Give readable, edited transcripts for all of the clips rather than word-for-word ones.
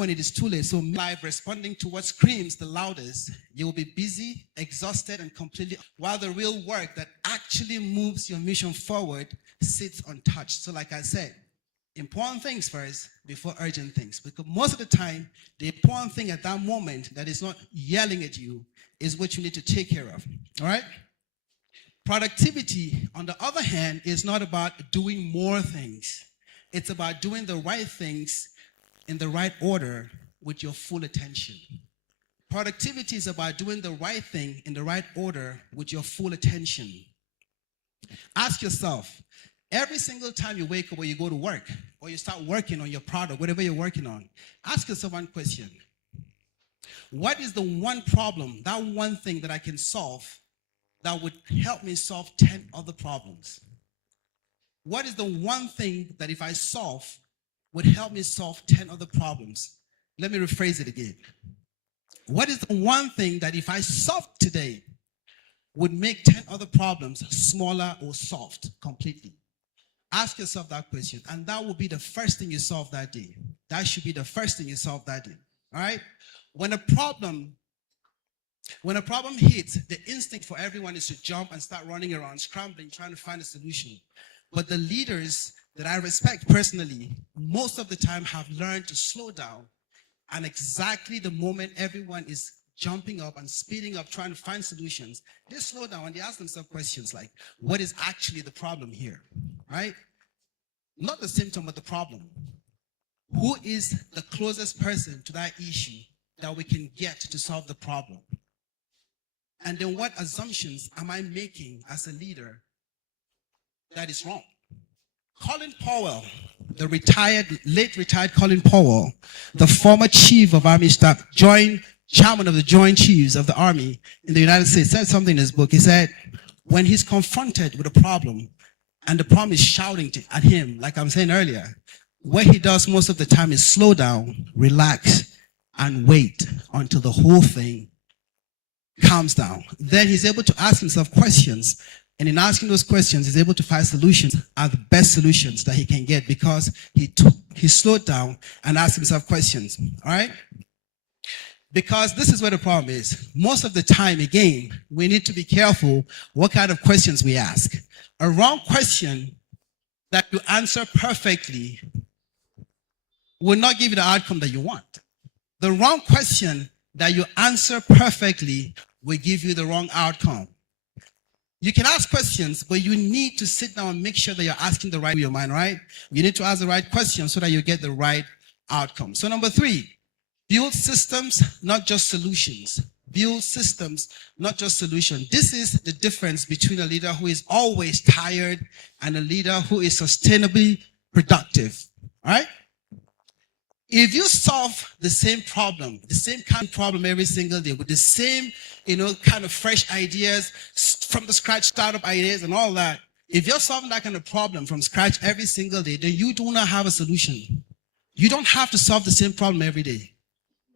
point, it is too late. So live responding to what screams the loudest, you will be busy, exhausted, and completely, while the real work that actually moves your mission forward sits untouched. So like I said, important things first before urgent things. Because most of the time, the important thing at that moment that is not yelling at you is what you need to take care of. All right? Productivity, on the other hand, is not about doing more things. It's about doing the right things in the right order with your full attention. Productivity is about doing the right thing in the right order with your full attention. Ask yourself, every single time you wake up or you go to work or you start working on your product, whatever you're working on, ask yourself one question. What is the one problem, that one thing that I can solve that would help me solve 10 other problems? What is the one thing that if I solve would help me solve 10 other problems? Let me rephrase it again. What is the one thing that if I solve today would make 10 other problems smaller or solved completely? Ask yourself that question, and that will be the first thing you solve that day. That should be the first thing you solve that day. All right? When a problem hits, the instinct for everyone is to jump and start running around, scrambling, trying to find a solution. But the leaders that I respect personally, most of the time have learned to slow down, and exactly the moment everyone is jumping up and speeding up, trying to find solutions, they slow down and they ask themselves questions like, what is actually the problem here, right? Not the symptom, but the problem. Who is the closest person to that issue that we can get to solve the problem? And then what assumptions am I making as a leader that is wrong? Colin Powell, the late retired Colin Powell, the former chief of Army Staff, chairman of the Joint Chiefs of the Army in the United States, said something in his book. He said, when he's confronted with a problem and the problem is shouting at him, like I'm saying earlier, what he does most of the time is slow down, relax, and wait until the whole thing calms down. Then he's able to ask himself questions. And in asking those questions, he's able to find solutions, are the best solutions that he can get, because he slowed down and asked himself questions. All right? Because this is where the problem is. Most of the time, again, we need to be careful what kind of questions we ask. A wrong question that you answer perfectly will not give you the outcome that you want. The wrong question that you answer perfectly will give you the wrong outcome. You can ask questions, but you need to sit down and make sure that you're asking the right in your mind, right? You need to ask the right questions so that you get the right outcome. So number 3, build systems, not just solutions. Build systems, not just solutions. This is the difference between a leader who is always tired and a leader who is sustainably productive, all right? If you solve the same problem, the same kind of problem every single day with the same, kind of fresh ideas from the scratch, startup ideas and all that, if you're solving that kind of problem from scratch every single day, then you do not have a solution. You don't have to solve the same problem every day.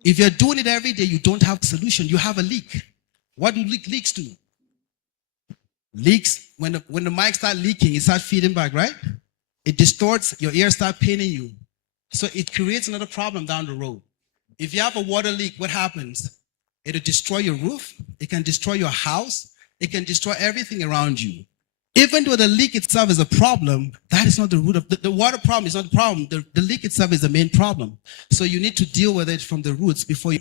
If you're doing it every day, you don't have a solution. You have a leak. What do leaks do? Leaks, when the mic starts leaking, it starts feeding back, right? It distorts, your ears start paining you. So it creates another problem down the road. If you have a water leak, what happens? It'll destroy your roof. It can destroy your house. It can destroy everything around you. Even though the leak itself is a problem, that is not the root of the water problem is not the problem. The leak itself is the main problem. So you need to deal with it from the roots before you.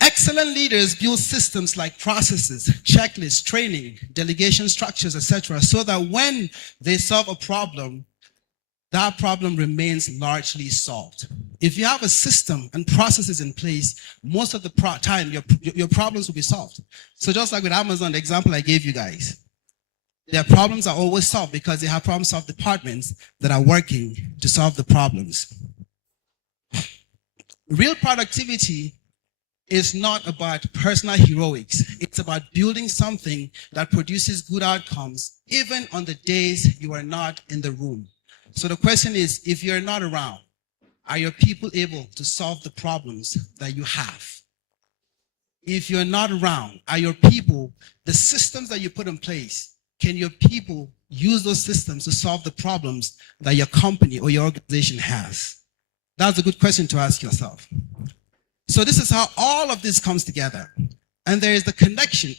Excellent leaders build systems like processes, checklists, training, delegation structures, etc., so that when they solve a problem, that problem remains largely solved. If you have a system and processes in place, most of the time your problems will be solved. So just like with Amazon, the example I gave you guys, their problems are always solved because they have problem-solved departments that are working to solve the problems. Real productivity is not about personal heroics. It's about building something that produces good outcomes, even on the days you are not in the room. So the question is, if you're not around, are your people able to solve the problems that you have? If you're not around, are your people, the systems that you put in place, can your people use those systems to solve the problems that your company or your organization has? That's a good question to ask yourself. So this is how all of this comes together. And there is the connection.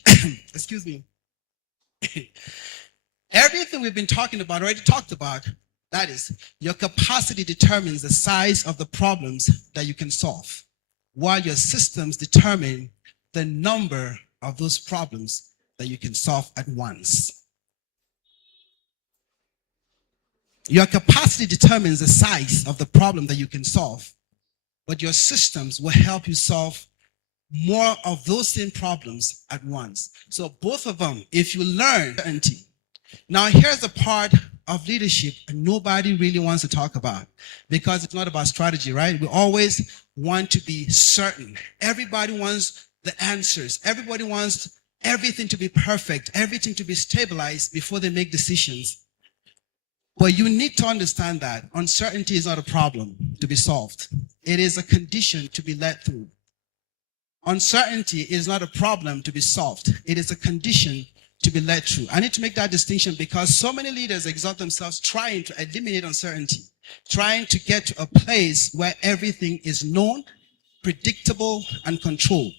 Excuse me. Everything we've been talking about, already talked about, that is, your capacity determines the size of the problems that you can solve, while your systems determine the number of those problems that you can solve at once. Your capacity determines the size of the problem that you can solve, but your systems will help you solve more of those same problems at once. So both of them, if you learn certainty. Now here's the part of leadership nobody really wants to talk about, because it's not about strategy, right? We always want to be certain. Everybody wants the answers. Everybody wants everything to be perfect, everything to be stabilized before they make decisions. But you need to understand that uncertainty is not a problem to be solved. It is a condition to be led through. Uncertainty is not a problem to be solved. It is a condition to be led through. I need to make that distinction because so many leaders exalt themselves trying to eliminate uncertainty, trying to get to a place where everything is known, predictable, and controlled.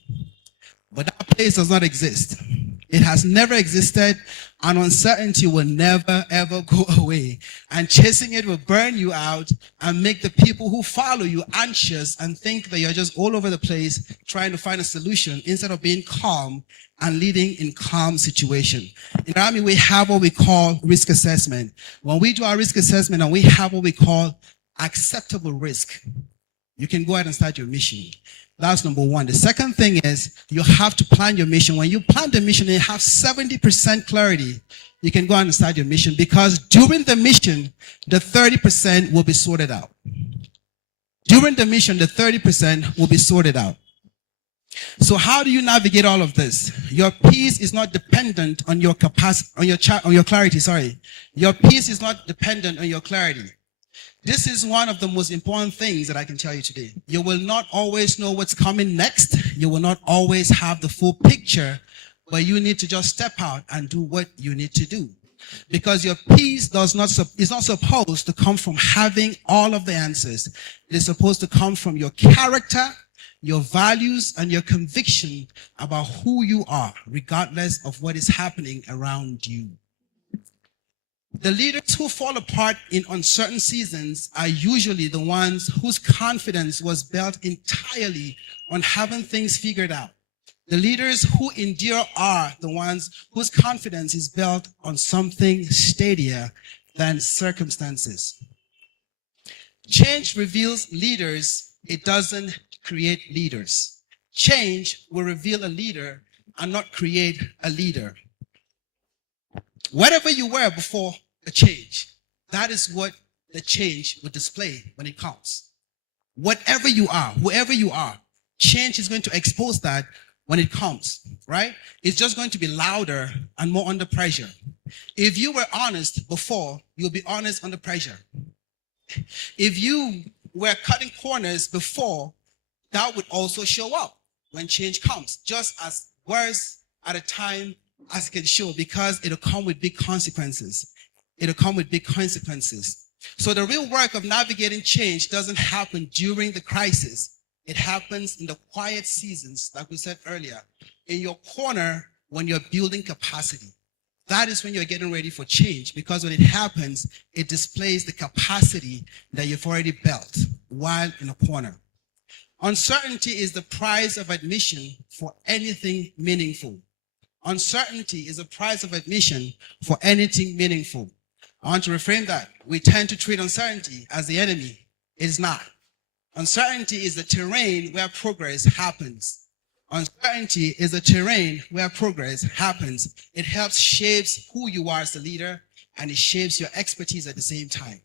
But that place does not exist. It has never existed, and uncertainty will never, ever go away. And chasing it will burn you out and make the people who follow you anxious and think that you're just all over the place trying to find a solution instead of being calm and leading in calm situation. In the Army, we have what we call risk assessment. When we do our risk assessment and we have what we call acceptable risk, you can go ahead and start your mission. That's number one. The second thing is you have to plan your mission. When you plan the mission and you have 70% clarity, you can go on and start your mission, because during the mission, the 30% will be sorted out. During the mission, the 30% will be sorted out. So how do you navigate all of this? Your peace is not dependent on your capacity, on your clarity, sorry. Your peace is not dependent on your clarity. This is one of the most important things that I can tell you today. You will not always know what's coming next. You will not always have the full picture, but you need to just step out and do what you need to do. Because your peace is not supposed to come from having all of the answers. It is supposed to come from your character, your values, and your conviction about who you are, regardless of what is happening around you. The leaders who fall apart in uncertain seasons are usually the ones whose confidence was built entirely on having things figured out. The leaders who endure are the ones whose confidence is built on something steadier than circumstances. Change reveals leaders, it doesn't create leaders. Change will reveal a leader and not create a leader. Whatever you were before the change, that is what the change will display when it comes. Whatever you are, whoever you are, change is going to expose that when it comes, right? It's just going to be louder and more under pressure. If you were honest before, you'll be honest under pressure. If you were cutting corners before, that would also show up when change comes, just as worse at a time as it can show, because it'll come with big consequences. It'll come with big consequences. So the real work of navigating change doesn't happen during the crisis. It happens in the quiet seasons, like we said earlier, in your corner when you're building capacity. That is when you're getting ready for change, because when it happens, it displays the capacity that you've already built while in a corner. Uncertainty is the price of admission for anything meaningful. Uncertainty is a price of admission for anything meaningful. I want to reframe that. We tend to treat uncertainty as the enemy. It is not. Uncertainty is the terrain where progress happens. Uncertainty is the terrain where progress happens. It helps shapes who you are as a leader, and it shapes your expertise at the same time.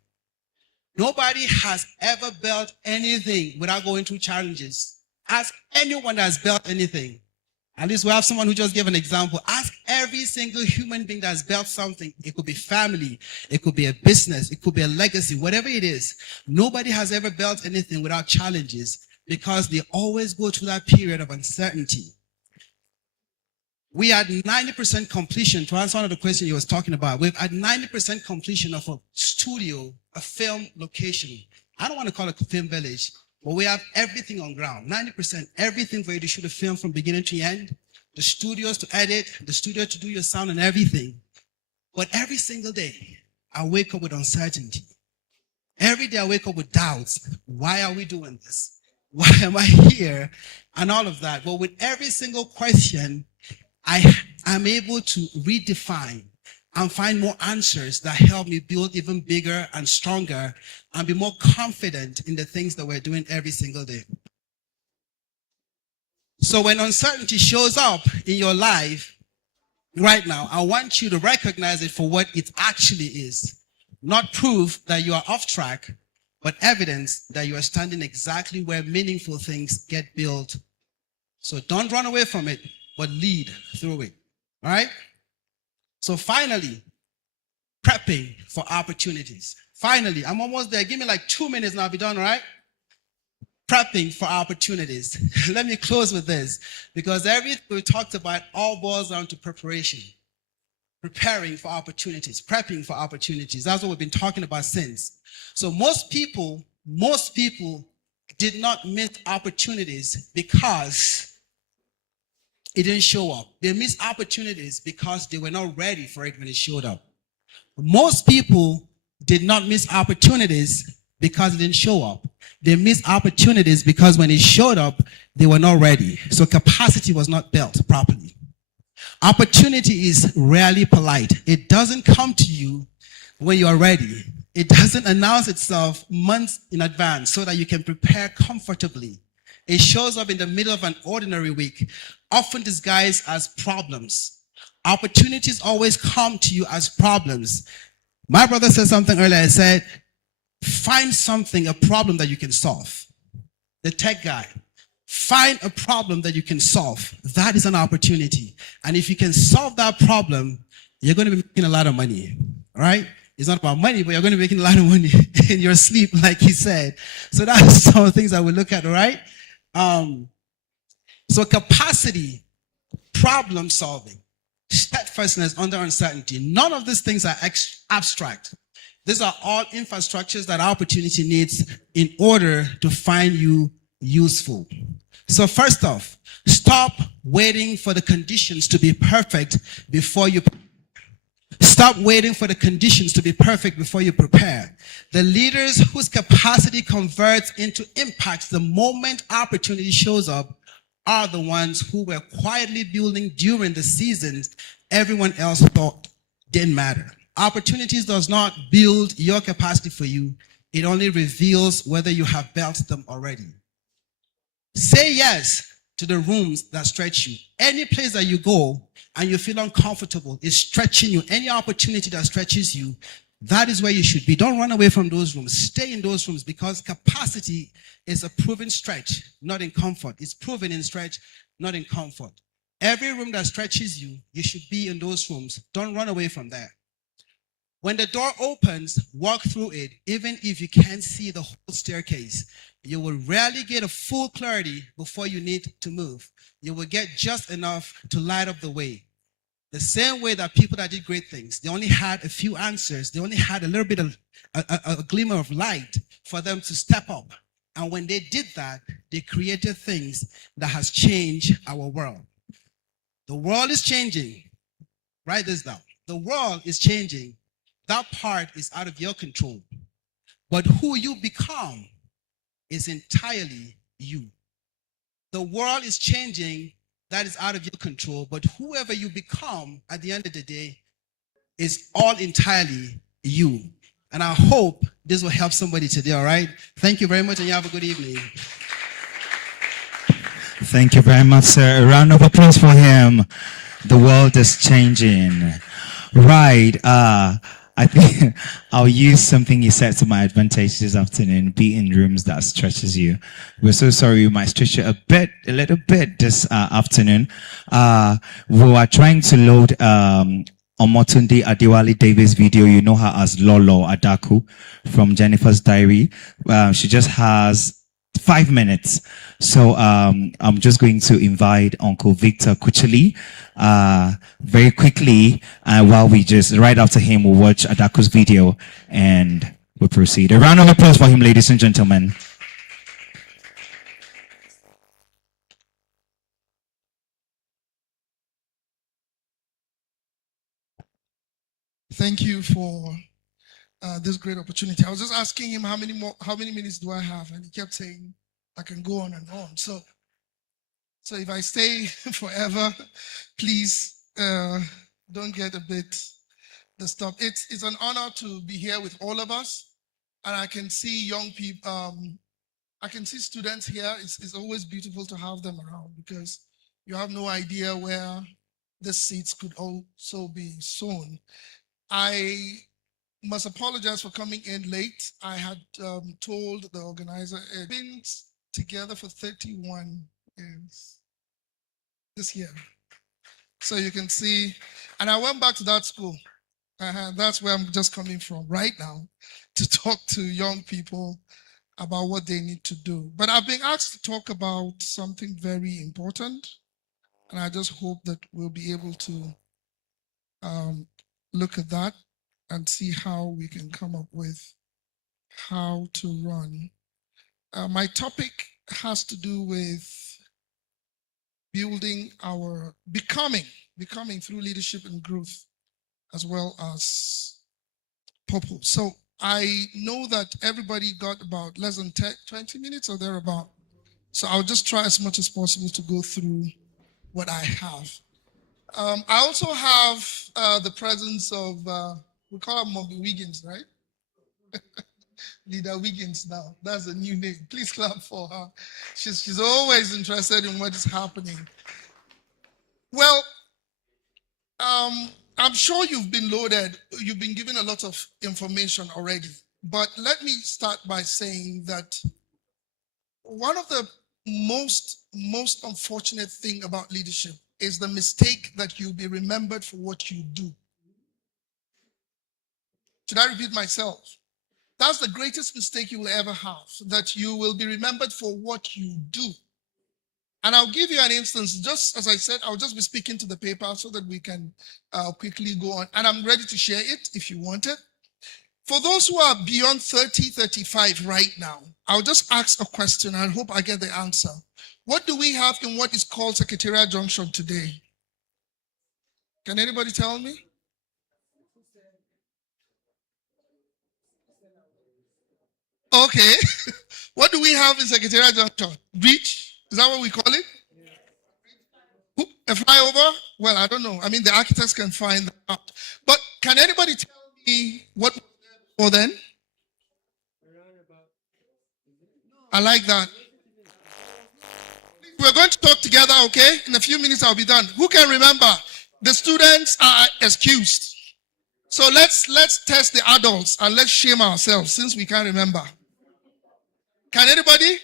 Nobody has ever built anything without going through challenges. Ask anyone that has built anything. At least we have someone who just gave an example. Ask every single human being that has built something. It could be family, it could be a business, it could be a legacy, whatever it is. Nobody has ever built anything without challenges, because they always go through that period of uncertainty. We had 90% completion, to answer one of the questions you was talking about. We've had 90% completion of a studio, a film location I don't want to call it a film village, but we have everything on ground, 90%, everything for you to shoot a film from beginning to end, the studios to edit, the studio to do your sound and everything. But every single day, I wake up with uncertainty. Every day I wake up with doubts. Why are we doing this? Why am I here? And all of that. But with every single question, I'm able to redefine and find more answers that help me build even bigger and stronger and be more confident in the things that we're doing every single day. So when uncertainty shows up in your life right now, I want you to recognize it for what it actually is. Not proof that you are off track, but evidence that you are standing exactly where meaningful things get built. So don't run away from it, but lead through it. All right? So finally, prepping for opportunities. Finally, I'm almost there. Give me like 2 minutes and I'll be done, all right? Prepping for opportunities. Let me close with this, because everything we talked about all boils down to preparation. Preparing for opportunities, prepping for opportunities. That's what we've been talking about since. So most people did not miss opportunities because it didn't show up. They missed opportunities because they were not ready for it when it showed up. Most people did not miss opportunities because it didn't show up. They missed opportunities because when it showed up, they were not ready. So capacity was not built properly. Opportunity is rarely polite. It doesn't come to you when you are ready. It doesn't announce itself months in advance so that you can prepare comfortably. It shows up in the middle of an ordinary week, often disguised as problems. Opportunities always come to you as problems. My brother said something earlier. He said, find something, a problem that you can solve. The tech guy. Find a problem that you can solve. That is an opportunity. And if you can solve that problem, you're going to be making a lot of money. All right? It's not about money, but you're going to be making a lot of money in your sleep, like he said. So that's some of the things that we look at, all right? So capacity, problem solving, steadfastness under uncertainty. None of these things are abstract. These are all infrastructures that opportunity needs in order to find you useful. So first off, stop waiting for the conditions to be perfect before you Stop waiting for the conditions to be perfect before you prepare. The leaders whose capacity converts into impact the moment opportunity shows up are the ones who were quietly building during the seasons everyone else thought didn't matter. Opportunities does not build your capacity for you. It only reveals whether you have built them already. Say yes to the rooms that stretch you. Any place that you go and you feel uncomfortable is stretching you. Any opportunity that stretches you, that is where you should be. Don't run away from those rooms. Stay in those rooms, because capacity is a proven stretch, not in comfort. It's proven in stretch, not in comfort. Every room that stretches you, you should be in those rooms. Don't run away from there. When the door opens, walk through it, even if you can't see the whole staircase. You will rarely get a full clarity before you need to move. You will get just enough to light up the way. The same way that people that did great things, they only had a few answers. They only had a little bit of a glimmer of light for them to step up. And when they did that, they created things that has changed our world. The world is changing. Write this down. The world is changing. That part is out of your control. But who you become is entirely you. The world is changing. That is out of your control. But whoever you become at the end of the day is all entirely you. And I hope this will help somebody today, all right? Thank you very much, and you have a good evening. Thank you very much, sir. A round of applause for him. The world is changing. Right. I think I'll use something you said to my advantage this afternoon. Be in rooms that stretches you. We're so sorry we might stretch you a little bit this afternoon. We were trying to load Omotunde Adewale Davis video. You know her as Lolo Adaku from Jennifer's Diary. She just has 5 minutes. So I'm just going to invite Uncle Victor Kuchili very quickly, while we just, right after him, we'll watch Adaku's video and will proceed. A round of applause for him, ladies and gentlemen. Thank you for this great opportunity. I was just asking him how many minutes do I have, and he kept saying I can go on and on. So if I stay forever, please don't get a bit disturbed. It's an honor to be here with all of us, and I can see young people. I can see students here. It's always beautiful to have them around because you have no idea where the seeds could also be sown. I must apologize for coming in late. I had told the organizer it's been together for 31 years this year. So you can see, and I went back to that school. That's where I'm just coming from right now to talk to young people about what they need to do. But I've been asked to talk about something very important, and I just hope that we'll be able to look at that and see how we can come up with how to run. My topic has to do with building our becoming through leadership and growth, as well as purpose. So I know that everybody got about less than 20 minutes or thereabout. So I'll just try as much as possible to go through what I have. I also have the presence of, we call her Mommy Wiggins, right? Leader Wiggins now. That's a new name. Please clap for her. She's always interested in what is happening. Well, I'm sure you've been loaded. You've been given a lot of information already. But let me start by saying that one of the most unfortunate thing about leadership is the mistake that you'll be remembered for what you do. Should I repeat myself? That's the greatest mistake you will ever have, that you will be remembered for what you do. And I'll give you an instance. Just as I said, I'll just be speaking to the paper so that we can quickly go on. And I'm ready to share it if you want it. For those who are beyond 30, 35 right now, I'll just ask a question and I hope I get the answer. What do we have in what is called Secretariat Junction today? Can anybody tell me? Okay. What do we have in Secretariat Junction? Bridge? Is that what we call it? Yeah. A flyover? Well, I don't know. I mean, the architects can find that out. But can anybody tell me what was there before then? I like that. We're going to talk together, okay? In a few minutes, I'll be done. Who can remember? The students are excused. So let's test the adults and let's shame ourselves since we can't remember. Can anybody?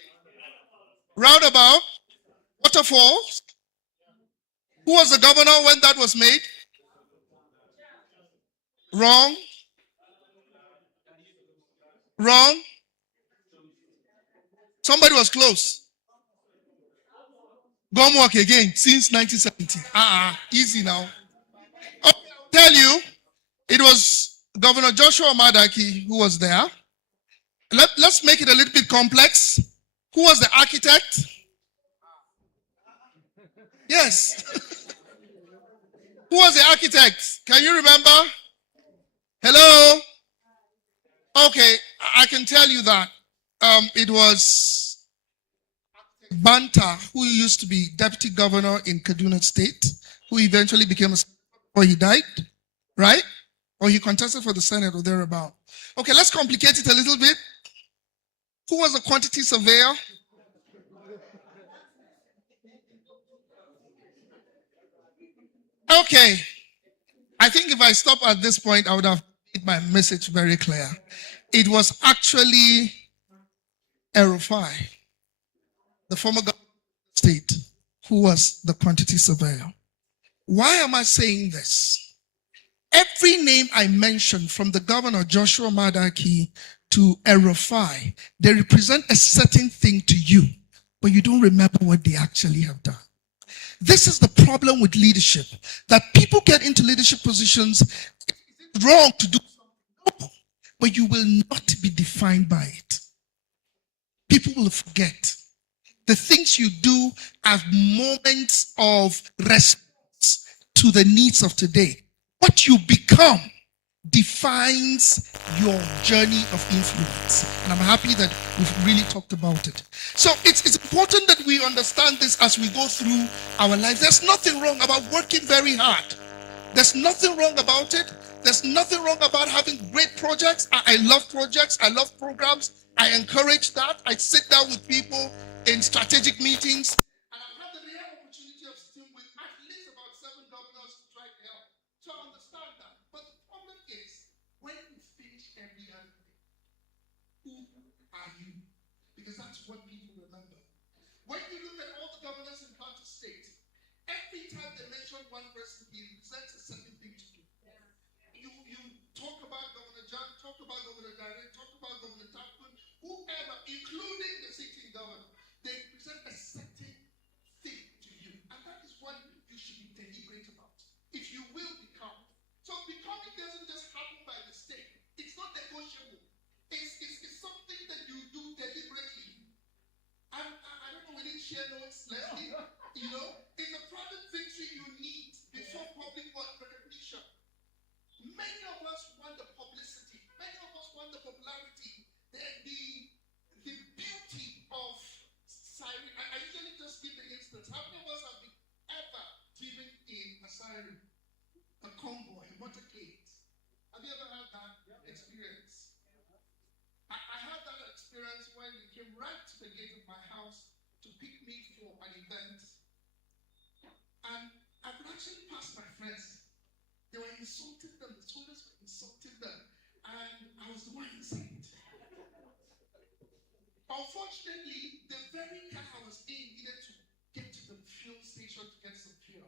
Roundabout? Waterfalls? Who was the governor when that was made? Wrong. Wrong. Somebody was close. Gomwalk again since 1970. Easy now. I'll tell you, it was Governor Joshua Madaki who was there. Let's make it a little bit complex. Who was the architect? Yes. Who was the architect? Can you remember? Hello? Okay, I can tell you that. It was Banta, who used to be deputy governor in Kaduna State, who eventually became a senator before he died, right? Or he contested for the Senate or thereabout. Okay, let's complicate it a little bit. Who was a quantity surveyor? Okay, I think if I stop at this point, I would have made my message very clear. It was actually El-Rufai, the former governor of the state, who was the quantity surveyor. Why am I saying this? Every name I mentioned, from the governor Joshua Madaki to El-Rufai, they represent a certain thing to you, but you don't remember what they actually have done. This is the problem with leadership, that people get into leadership positions. It's wrong to do something. No. but you will not be defined by it. People will forget. The things you do are moments of response to the needs of today. What you become defines your journey of influence. And I'm happy that we've really talked about it. So it's important that we understand this as we go through our lives. There's nothing wrong about working very hard. There's nothing wrong about it. There's nothing wrong about having great projects. I love projects. I love programs. I encourage that. I sit down with people in strategic meetings. And I've had the rare opportunity of sitting with at least about 7 governors to try to help. So I understand that. But the problem is, when you finish every other thing, who are you? Because that's what people remember. When you look at all the governors in Plateau State, every time they mention one person, he represents a certain thing to you. You talk about Governor John, talk about Governor Dare, talk about Governor Tapman, whoever, including the sitting governor, they present a certain thing to you. And that is what you should be deliberate about. If you will become. So becoming doesn't just happen by mistake. It's not negotiable. It's something that you do deliberately. And I don't know, we didn't share notes, Leslie. You know, it's a private victory you need before public recognition. Many of us want the publicity. Many of us want the popularity. The beauty of siren. I usually just give the instance. How many of us have been ever driven in a siren, a convoy, a motorcade? Have you ever had that experience? I had that experience when they came right to the gate of my house to pick me for an event. And I could actually pass my friends. They were insulting them, the soldiers were insulting them, and I was the one inside. Unfortunately, the very car I was in needed to get to the fuel station to get some fuel.